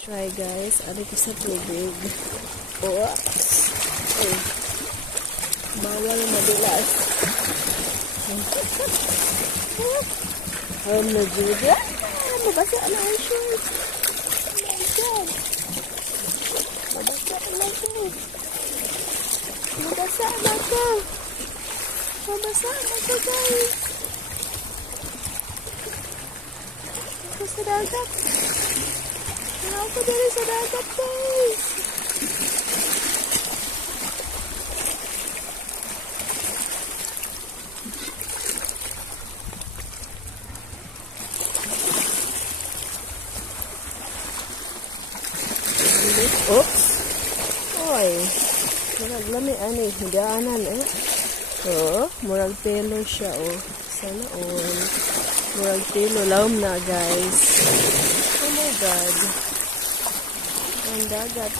Try guys, ari ko sa tubig. Oops. Ay. Bawal madulas. Na juga. Mabasa na ang shorts. Oh my God. Mabasa na ko. Mabasa na ko. Mabasa na ko guys. Ako sa dagat. Ako dali sa dagat guys. Oops. Oy. Murag lami ani higaanan eh. Oh, murag pelo siya oh. Sana all. Murag pelo lawm na guys. Oh my God. Ang dagat.